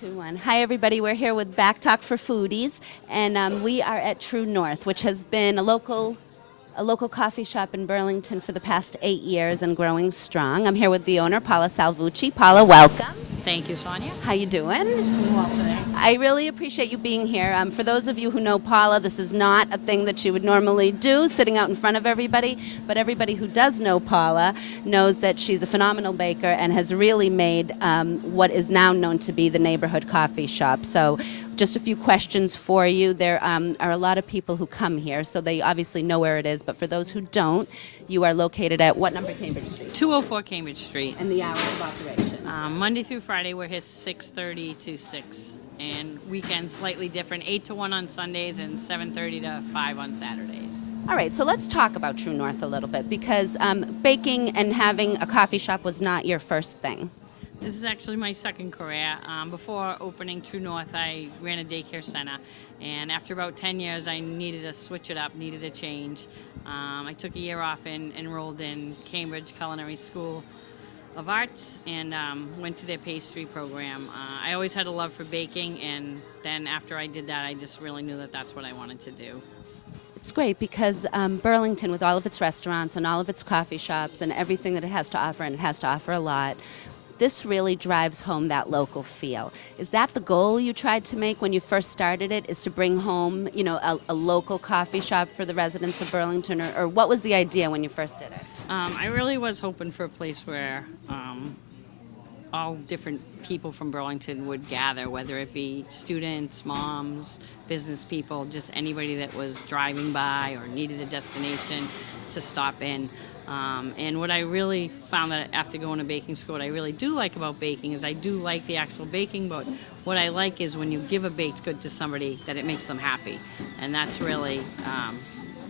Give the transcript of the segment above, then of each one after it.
2-1. Hi, everybody. We're here with Back Talk for Foodies, and we are at True North, which has been a local coffee shop in Burlington for the past 8 years and growing strong. I'm here with the owner, Paula Salvucci. Paula, welcome. Thank you, Sonia. How you doing? Well today. I really appreciate you being here. For those of you who know Paula, this is not a thing that she would normally do, sitting out in front of everybody, but everybody who does know Paula knows that she's a phenomenal baker and has really made what is now known to be the neighborhood coffee shop. So just a few questions for you. There are a lot of people who come here, so they obviously know where it is, but for those who don't, you are located at what number Cambridge Street? 204 Cambridge Street. And the hours of operation? Monday through Friday, we're here 6:30 to 6. And weekends slightly different, 8 to 1 on Sundays and 7:30 to 5 on Saturdays. All right, so let's talk about True North a little bit, because baking and having a coffee shop was not your first thing. This is actually my second career. Before opening True North, I ran a daycare center. And after about 10 years, I needed to switch it up, needed a change. I took a year off and enrolled in Cambridge Culinary School of Arts and went to their pastry program. I always had a love for baking, and then after I did that, I just really knew that that's what I wanted to do. It's great because Burlington, with all of its restaurants and all of its coffee shops and everything that it has to offer, and it has to offer a lot, this really drives home that local feel. Is that the goal you tried to make when you first started it, is to bring home, you know, a local coffee shop for the residents of Burlington, or what was the idea when you first did it? I really was hoping for a place where all different people from Burlington would gather, whether it be students, moms, business people, just anybody that was driving by or needed a destination to stop in. And what I really found that after going to baking school, what I really do like about baking is I do like the actual baking, but what I like is when you give a baked good to somebody, that it makes them happy. And that's really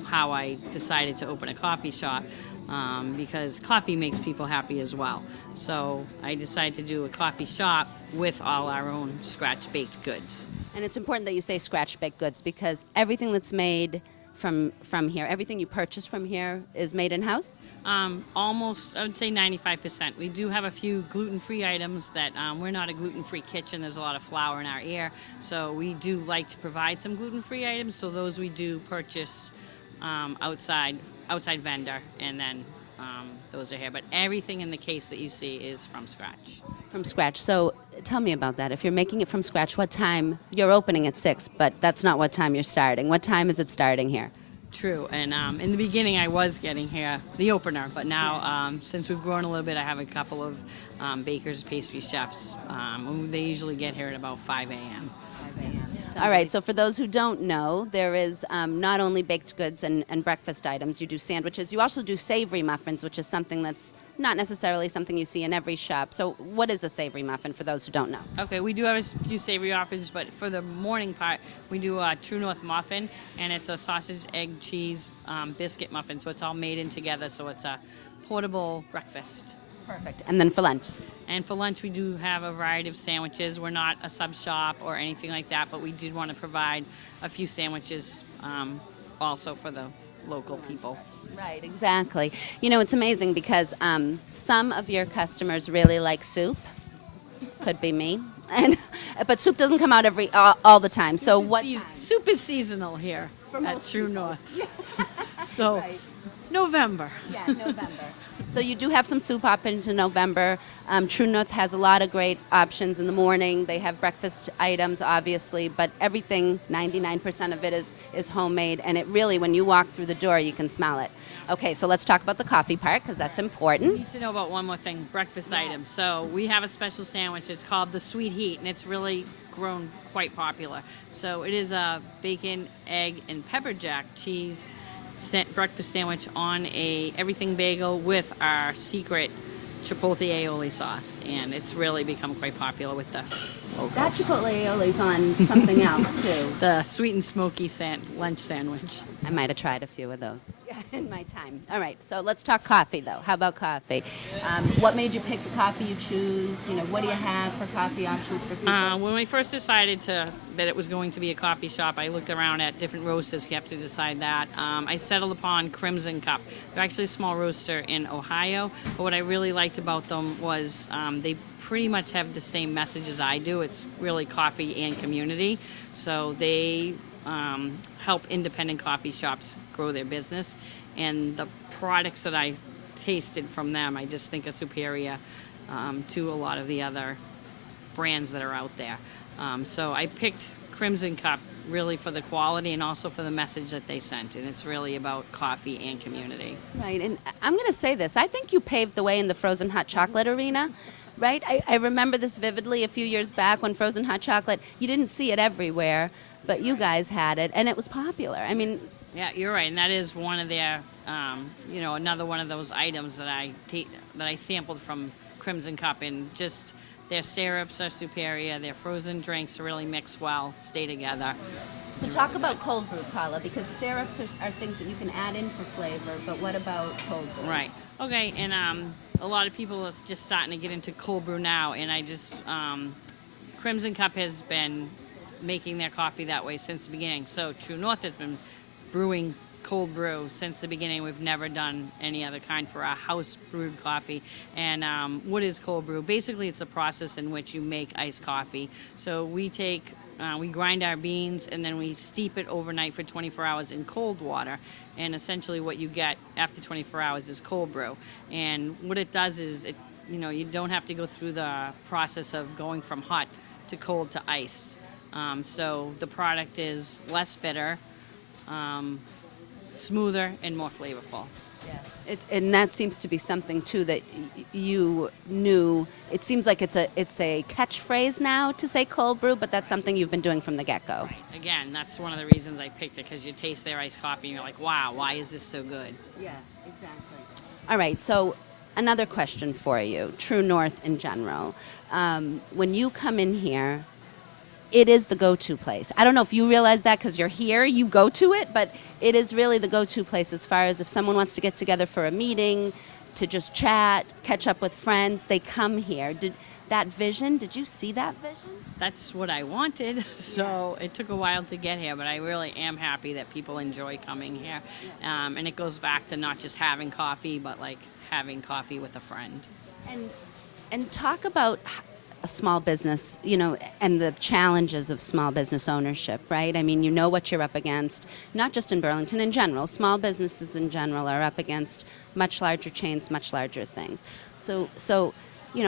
how I decided to open a coffee shop. Because coffee makes people happy as well. So I decided to do a coffee shop with all our own scratch-baked goods. And it's important that you say scratch-baked goods, because everything that's made from here, everything you purchase from here is made in-house? Almost, I would say 95%. We do have a few gluten-free items that we're not a gluten-free kitchen. There's a lot of flour in our air. So we do like to provide some gluten-free items. So those we do purchase outside vendor, and then those are here. But everything in the case that you see is from scratch. From scratch. So tell me about that. If you're making it from scratch, what time? You're opening at 6, but that's not what time you're starting. What time is it starting here? True, and in the beginning I was getting here, the opener, but now since we've grown a little bit, I have a couple of bakers, pastry chefs. They usually get here at about 5 a.m. All right, so for those who don't know, there is not only baked goods and breakfast items. You do sandwiches. You also do savory muffins, which is something that's not necessarily something you see in every shop. So what is a savory muffin for those who don't know? Okay, we do have a few savory muffins, but for the morning part, we do a True North muffin, and it's a sausage, egg, cheese, biscuit muffin. So it's all made in together, so it's a portable breakfast. Perfect. And then for lunch? And for lunch, we do have a variety of sandwiches. We're not a sub shop or anything like that, but we did want to provide a few sandwiches also for the local people. Right, exactly. You know, it's amazing because some of your customers really like soup. Could be me. But soup doesn't come out all the time. So what? Soup is seasonal here at True North. So right. November. Yeah, November. So you do have some soup up into November. True North has a lot of great options in the morning. They have breakfast items, obviously, but everything, 99% of it is homemade, and it really, when you walk through the door, you can smell it. Okay, so let's talk about the coffee part, because that's important. You need to know about one more thing, breakfast items. So we have a special sandwich. It's called the Sweet Heat, and it's really grown quite popular. So it is a bacon, egg, and pepper jack cheese breakfast sandwich on a everything bagel with our secret chipotle aioli sauce, and it's really become quite popular with the locals. That chipotle aioli is on something else too. The sweet and smoky lunch sandwich. I might have tried a few of those in my time. All right, so let's talk coffee though. How about coffee? What made you pick the coffee you choose? You know, what do you have for coffee options for people? When we first decided that it was going to be a coffee shop, I looked around at different roasters. You have to decide that. I settled upon Crimson Cup. They're actually a small roaster in Ohio, but what I really liked about them was they pretty much have the same message as I do. It's really coffee and community. So they help independent coffee shops grow their business. And the products that I tasted from them, I just think are superior to a lot of the other brands that are out there. So I picked Crimson Cup really for the quality and also for the message that they sent. And it's really about coffee and community. Right, and I'm going to say this. I think you paved the way in the frozen hot chocolate arena, right? I remember this vividly a few years back when frozen hot chocolate, you didn't see it everywhere, but you guys had it, and it was popular. I mean... Yeah, you're right, and that is one of their, another one of those items that I sampled from Crimson Cup, and just their syrups are superior, their frozen drinks really mix well, stay together. So talk about cold brew, Paula, because syrups are things that you can add in for flavor, but what about cold brew? Right. Okay, and a lot of people are just starting to get into cold brew now, and I just, Crimson Cup has been making their coffee that way since the beginning. So True North has been brewing cold brew since the beginning. We've never done any other kind for our house brewed coffee. And what is cold brew? Basically, it's a process in which you make iced coffee. So we grind our beans and then we steep it overnight for 24 hours in cold water. And essentially what you get after 24 hours is cold brew. And what it does is, you don't have to go through the process of going from hot to cold to iced. So the product is less bitter, smoother, and more flavorful. Yeah. And that seems to be something too that you knew. It seems like it's a catchphrase now to say cold brew, but that's something you've been doing from the get-go. Right. Again, that's one of the reasons I picked it, because you taste their iced coffee and you're like, wow, why is this so good? Yeah, exactly. All right, so another question for you, True North in general. When you come in here, it is the go-to place. I don't know if you realize that because you're here, you go to it, but it is really the go-to place as far as if someone wants to get together for a meeting, to just chat, catch up with friends, they come here. Did you see that vision? That's what I wanted, so it took a while to get here, but I really am happy that people enjoy coming here. And it goes back to not just having coffee, but like having coffee with a friend. And talk about a small business, and the challenges of small business ownership, right? I mean, you know what you're up against, not just in Burlington, in general. Small businesses in general are up against much larger chains, much larger things. So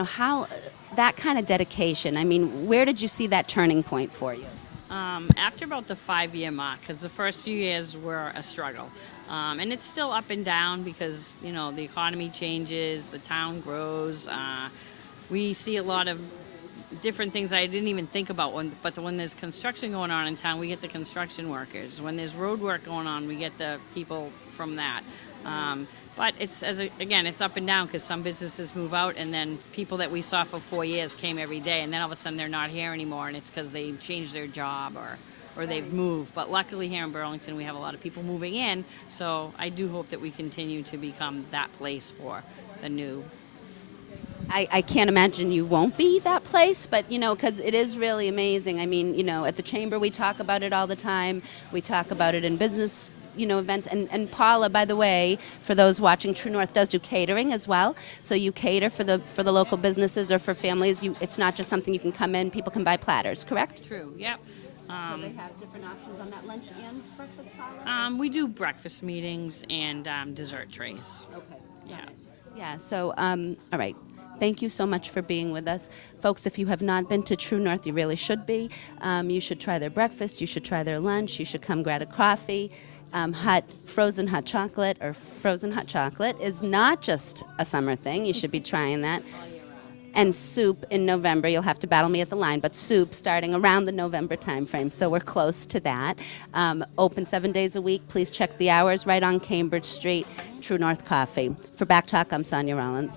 how that kind of dedication, I mean, where did you see that turning point for you? After about the 5-year mark, because the first few years were a struggle. And it's still up and down because, the economy changes, the town grows. We see a lot of different things I didn't even think about. But when there's construction going on in town, we get the construction workers. When there's road work going on, we get the people from that. But it's up and down because some businesses move out, and then people that we saw for 4 years came every day, and then all of a sudden they're not here anymore, and it's because they changed their job or they've moved. But luckily here in Burlington, we have a lot of people moving in, so I do hope that we continue to become that place for the new. I can't imagine you won't be that place, but, because it is really amazing. I mean, at the Chamber, we talk about it all the time. We talk about it in business, events. And Paula, by the way, for those watching, True North does do catering as well. So you cater for the local businesses or for families. It's not just something you can come in. People can buy platters, correct? True, yep. So they have different options on that lunch and breakfast, Paula? We do breakfast meetings and dessert trays. Okay. Yeah. Yeah, so, all right. Thank you so much for being with us. Folks, if you have not been to True North, you really should be. You should try their breakfast. You should try their lunch. You should come grab a coffee. Frozen hot chocolate is not just a summer thing. You should be trying that. And soup in November. You'll have to battle me at the line, but soup starting around the November timeframe. So we're close to that. Open 7 days a week. Please check the hours right on Cambridge Street. True North Coffee. For Back Talk, I'm Sonia Rollins.